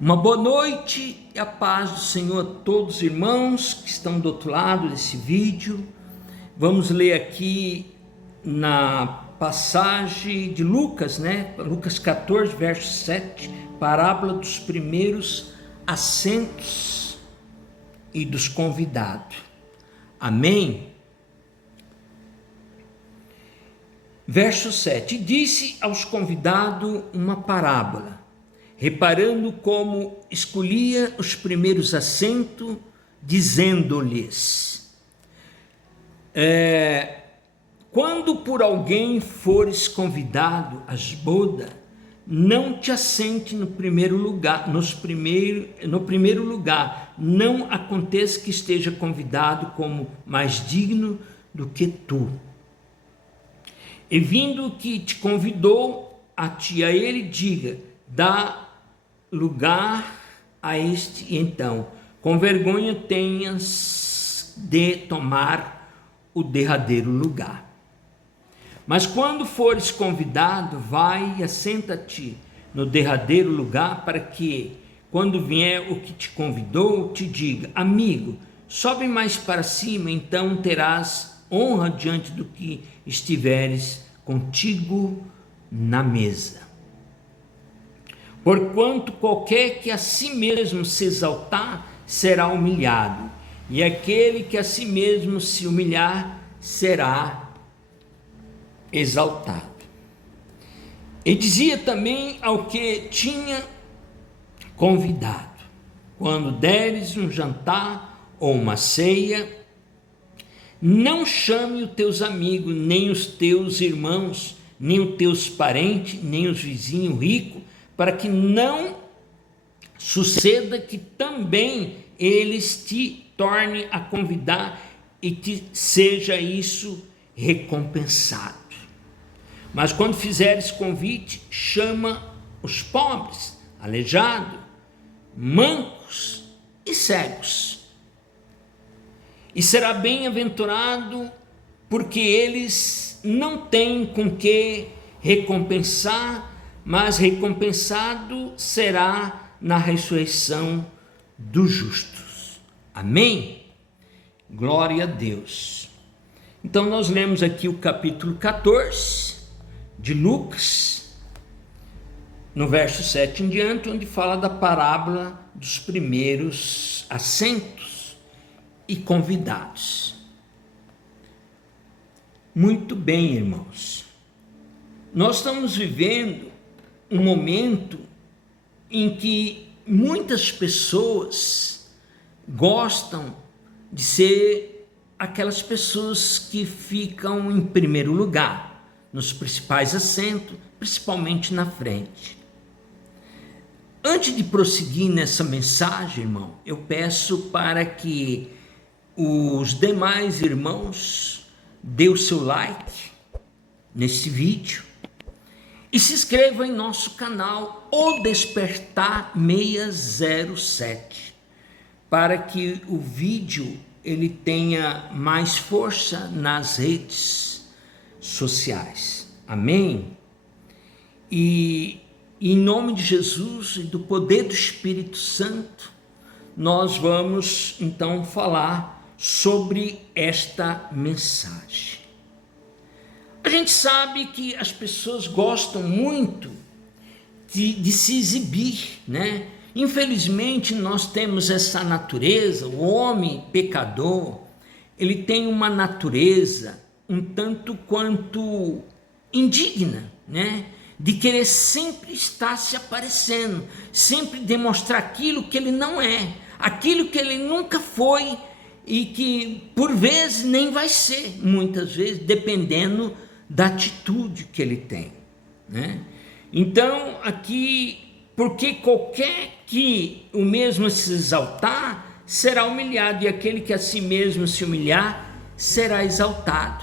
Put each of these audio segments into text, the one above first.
Uma boa noite e a paz do Senhor a todos os irmãos que estão do outro lado desse vídeo. Vamos ler aqui na passagem de Lucas, Lucas 14, verso 7, parábola dos primeiros assentos e dos convidados. Amém? Verso 7, disse aos convidados uma parábola, reparando como escolhia os primeiros assentos, dizendo-lhes, quando por alguém fores convidado às bodas, não te assente no primeiro lugar, no primeiro lugar, não aconteça que esteja convidado como mais digno do que tu. E vindo que te convidou, a ti a ele diga, dá lugar a este, e então, com vergonha tenhas de tomar o derradeiro lugar. Mas quando fores convidado, vai e assenta-te no derradeiro lugar, para que, quando vier o que te convidou, te diga, amigo, sobe mais para cima, então terás honra diante do que estiveres contigo na mesa. Porquanto qualquer que a si mesmo se exaltar, será humilhado, e aquele que a si mesmo se humilhar, será exaltado. E dizia também ao que tinha convidado, quando deres um jantar ou uma ceia, não chame os teus amigos, nem os teus irmãos, nem os teus parentes, nem os vizinhos ricos, para que não suceda que também eles te tornem a convidar e te seja isso recompensado. Mas quando fizeres convite, chama os pobres, aleijados, mancos e cegos. E será bem-aventurado, porque eles não têm com que recompensar, mas recompensado será na ressurreição dos justos. Amém? Glória a Deus. Então nós lemos aqui o capítulo 14 de Lucas, no verso 7 em diante, onde fala da parábola dos primeiros assentos e convidados. Muito bem, irmãos. Nós estamos vivendo um momento em que muitas pessoas gostam de ser aquelas pessoas que ficam em primeiro lugar, nos principais assentos, principalmente na frente. Antes de prosseguir nessa mensagem, irmão, eu peço para que os demais irmãos dê o seu like nesse vídeo e se inscreva em nosso canal O Despertar 607, para que o vídeo ele tenha mais força nas redes sociais. Amém? E em nome de Jesus e do poder do Espírito Santo, nós vamos então falar sobre esta mensagem. A gente sabe que as pessoas gostam muito de se exibir, né? Infelizmente nós temos essa natureza, o homem pecador, ele tem uma natureza um tanto quanto indigna, né? De querer sempre estar se aparecendo, sempre demonstrar aquilo que ele não é, aquilo que ele nunca foi e que por vezes nem vai ser, muitas vezes, dependendo da atitude que ele tem, né? Então aqui, porque qualquer que o mesmo se exaltar, será humilhado, e aquele que a si mesmo se humilhar, será exaltado.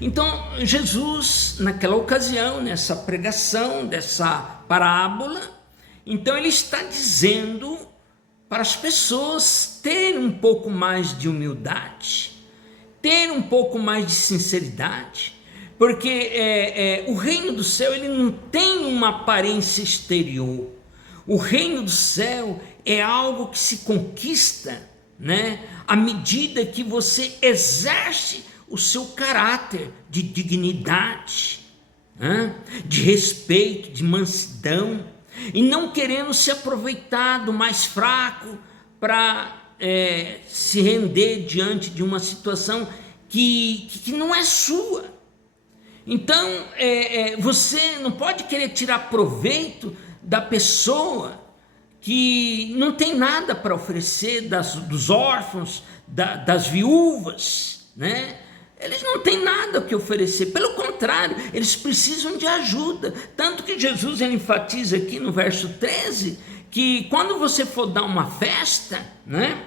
Então Jesus, naquela ocasião, nessa pregação, dessa parábola, então ele está dizendo para as pessoas terem um pouco mais de humildade, ter um pouco mais de sinceridade, porque o reino do céu ele não tem uma aparência exterior. O reino do céu é algo que se conquista, né, à medida que você exerce o seu caráter de dignidade, né, de respeito, de mansidão, e não querendo se aproveitar do mais fraco para se render diante de uma situação que não é sua. Então, você não pode querer tirar proveito da pessoa que não tem nada para oferecer, dos órfãos, das viúvas, né? Eles não têm nada o que oferecer, pelo contrário, eles precisam de ajuda. Tanto que Jesus ele enfatiza aqui no verso 13, que quando você for dar uma festa, né?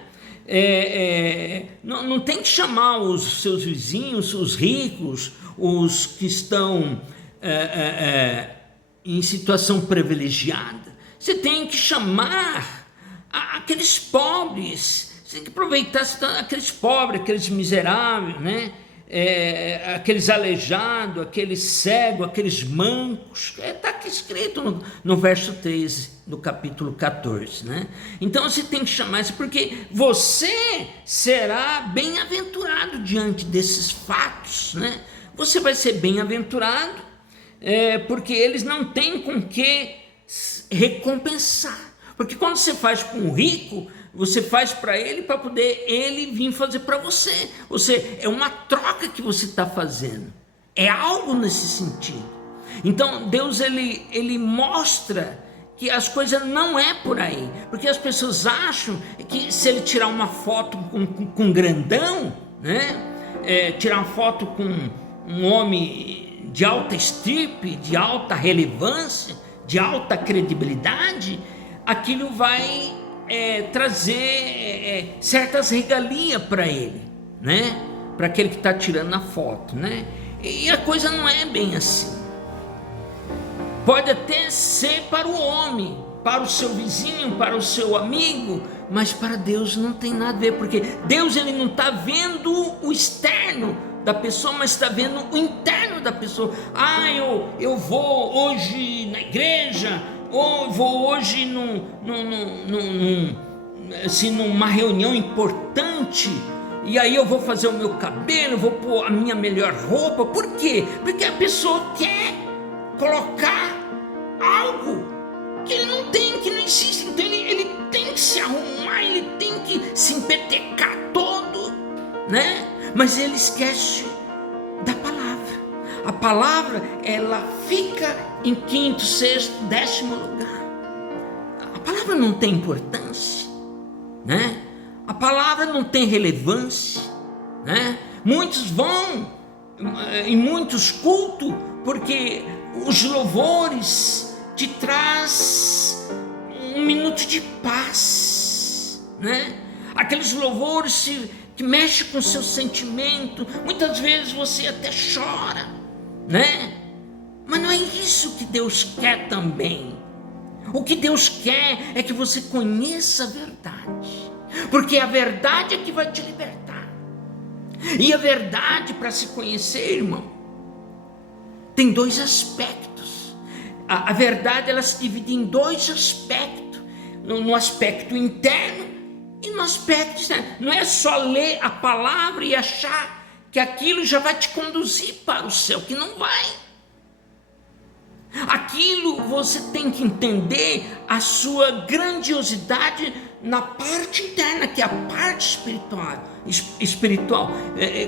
Não tem que chamar os seus vizinhos, os ricos, os que estão em situação privilegiada. Você tem que chamar aqueles pobres, você tem que aproveitar aqueles pobres, aqueles miseráveis, né? Aqueles aleijados, aqueles cegos, aqueles mancos, está aqui escrito no verso 13 do capítulo 14, né? Então você tem que chamar isso, porque você será bem-aventurado diante desses fatos, né? Você vai ser bem-aventurado, porque eles não têm com que recompensar, porque quando você faz para um rico, você faz para ele para poder ele vir fazer para você. É uma troca que você está fazendo. É algo nesse sentido. Então Deus ele mostra que as coisas não é por aí, porque as pessoas acham que se ele tirar uma foto com grandão, né? Tirar uma foto com um homem de alta estirpe, de alta relevância, de alta credibilidade, aquilo vai trazer certas regalias para ele, né? Para aquele que está tirando a foto, né? E a coisa não é bem assim. Pode até ser para o homem, para o seu vizinho, para o seu amigo, mas para Deus não tem nada a ver, porque Deus ele não está vendo o externo da pessoa, mas está vendo o interno da pessoa. Eu vou hoje na igreja, ou vou hoje numa reunião importante, e aí eu vou fazer o meu cabelo, vou pôr a minha melhor roupa. Por quê? Porque a pessoa quer colocar algo que ele não tem, que não existe. Então ele tem que se arrumar, ele tem que se empetecar todo, né? Mas ele esquece da palavra. A palavra, ela fica em quinto, sexto, 10º lugar. A palavra não tem importância, né? A palavra não tem relevância, né? Muitos vão em muitos cultos porque os louvores te traz um minuto de paz, né? Aqueles louvores que mexem com o seu sentimento. Muitas vezes você até chora, né? Mas não é isso que Deus quer também. O que Deus quer é que você conheça a verdade, porque a verdade é que vai te libertar. E a verdade, para se conhecer, irmão, tem dois aspectos. A verdade, ela se divide em dois aspectos: no aspecto interno e no aspecto externo. Não é só ler a palavra e achar que aquilo já vai te conduzir para o céu, que não vai. Aquilo você tem que entender a sua grandiosidade na parte interna, que é a parte espiritual.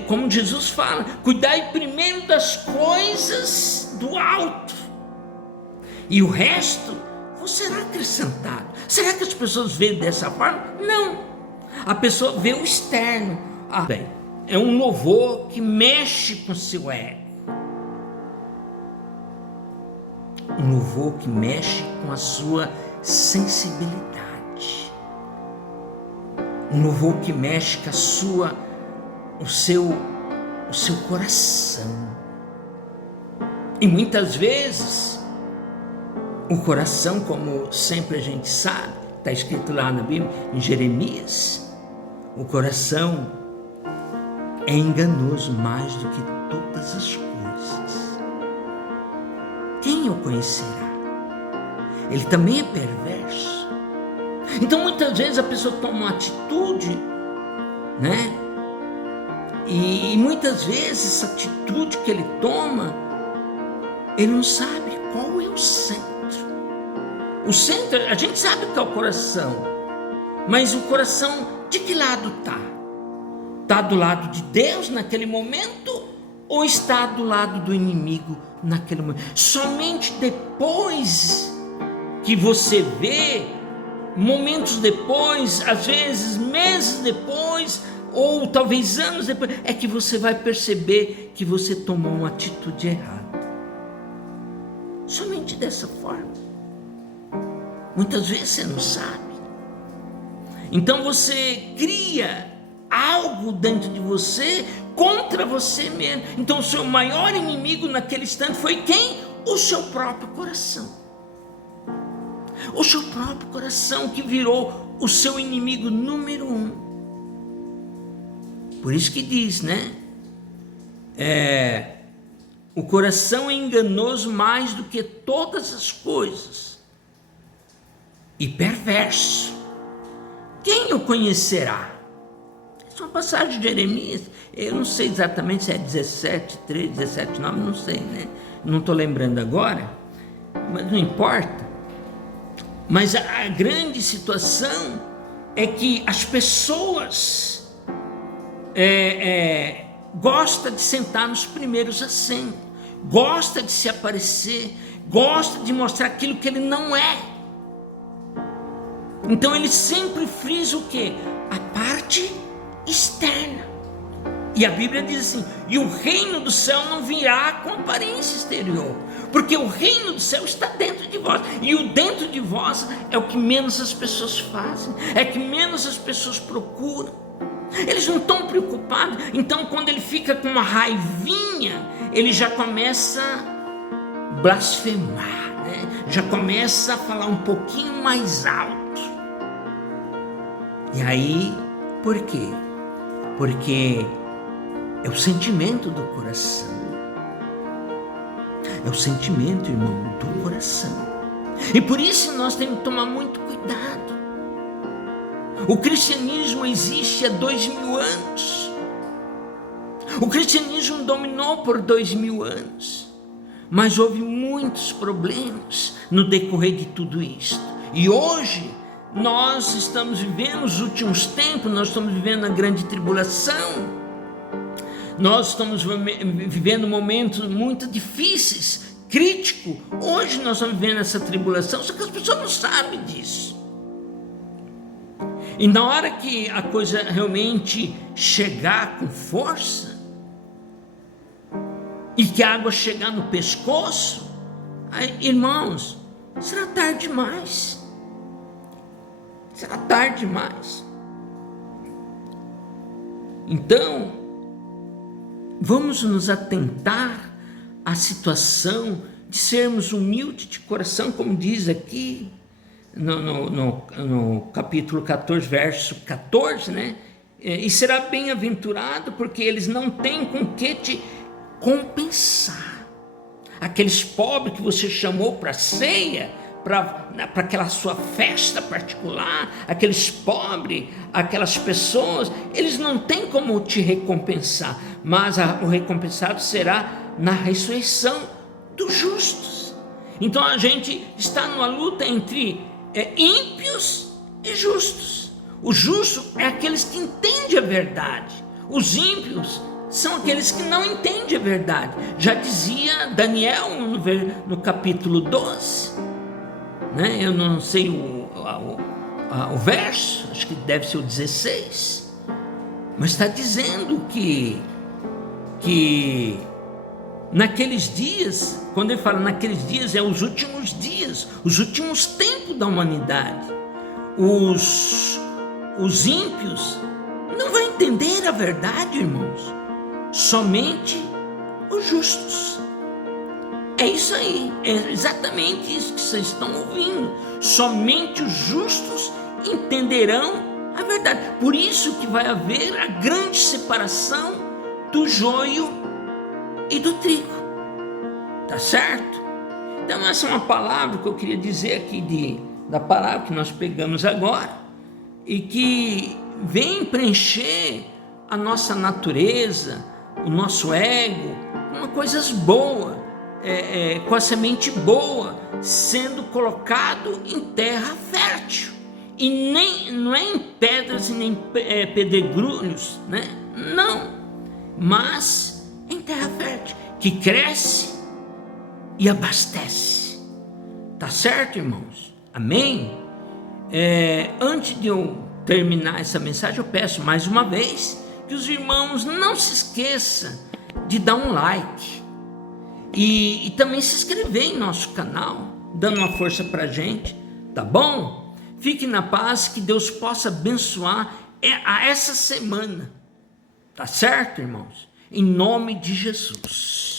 Como Jesus fala, cuidai primeiro das coisas do alto, e o resto vos será acrescentado. Será que as pessoas veem dessa forma? Não. A pessoa vê o externo. É um louvor que mexe com o seu ego. Um louvor que mexe com a sua sensibilidade. Um louvor que mexe com o seu coração. E muitas vezes o coração, como sempre a gente sabe, está escrito lá na Bíblia, em Jeremias, o coração é enganoso mais do que todas as coisas. Quem o conhecerá? ele também é perverso. Então muitas vezes a pessoa toma uma atitude, né? E muitas vezes essa atitude que ele toma, ele não sabe qual é o centro. O centro, a gente sabe que é o coração, mas o coração de que lado está? Está do lado de Deus naquele momento ou está do lado do inimigo naquele momento? Somente depois que você vê, momentos depois, às vezes meses depois, ou talvez anos depois, é que você vai perceber que você tomou uma atitude errada. Somente dessa forma. Muitas vezes você não sabe. Então você cria algo dentro de você contra você mesmo. Então o seu maior inimigo naquele instante foi quem? O seu próprio coração. O seu próprio coração que virou o seu inimigo número 1. Por isso que diz, né? O coração é enganoso mais do que todas as coisas e perverso. Quem o conhecerá? Essa é uma passagem de Jeremias. Eu não sei exatamente se é 17:3, 17:9, não sei, né? Não estou lembrando agora, mas não importa. Mas a grande situação é que as pessoas gosta de sentar nos primeiros assentos, gosta de se aparecer, gosta de mostrar aquilo que ele não é. Então ele sempre frisa o quê? A parte externa. E a Bíblia diz assim: e o reino do céu não virá com aparência exterior, porque o reino do céu está dentro de vós, e o dentro de vós é o que menos as pessoas fazem, é que menos as pessoas procuram. Eles não estão preocupados. Então quando ele fica com uma raivinha, ele já começa a blasfemar, né? Já começa a falar um pouquinho mais alto. E aí, por quê? Porque é o sentimento do coração. É o sentimento, irmão, do coração. E por isso nós temos que tomar muito cuidado. O cristianismo existe há 2000 anos. O cristianismo dominou por 2000 anos. Mas houve muitos problemas no decorrer de tudo isso. E hoje nós estamos vivendo os últimos tempos, nós estamos vivendo a grande tribulação. Nós estamos vivendo momentos muito difíceis, críticos. Hoje nós estamos vivendo essa tribulação, só que as pessoas não sabem disso. E na hora que a coisa realmente chegar com força, e que a água chegar no pescoço, aí, irmãos, será tarde demais. Será tarde demais. Então, vamos nos atentar à situação de sermos humildes de coração, como diz aqui no capítulo 14, verso 14, né? E será bem-aventurado, porque eles não têm com que te compensar. Aqueles pobres que você chamou para a ceia, para aquela sua festa particular, aqueles pobres, aquelas pessoas, eles não têm como te recompensar, mas o recompensado será na ressurreição dos justos. Então a gente está numa luta entre ímpios e justos. O justo é aqueles que entendem a verdade, os ímpios são aqueles que não entendem a verdade. Já dizia Daniel no capítulo 12, né? Eu não sei o verso, acho que deve ser o 16, mas está dizendo que naqueles dias, quando ele fala naqueles dias, é os últimos dias, os últimos tempos da humanidade. Os ímpios não vão entender a verdade, irmãos, somente os justos. É isso aí, é exatamente isso que vocês estão ouvindo. Somente os justos entenderão a verdade. Por isso que vai haver a grande separação do joio e do trigo. Tá certo? Então essa é uma palavra que eu queria dizer aqui da palavra que nós pegamos agora, e que vem preencher a nossa natureza, o nosso ego, com coisas boas, com a semente boa, sendo colocado em terra fértil, e não é em pedras e nem pedregulhos, né? Não, mas em terra fértil, que cresce e abastece. Tá certo, irmãos? Amém? Antes de eu terminar essa mensagem, eu peço mais uma vez que os irmãos não se esqueçam de dar um like e também se inscrever em nosso canal, dando uma força pra gente, tá bom? Fique na paz, que Deus possa abençoar a essa semana, tá certo, irmãos? Em nome de Jesus.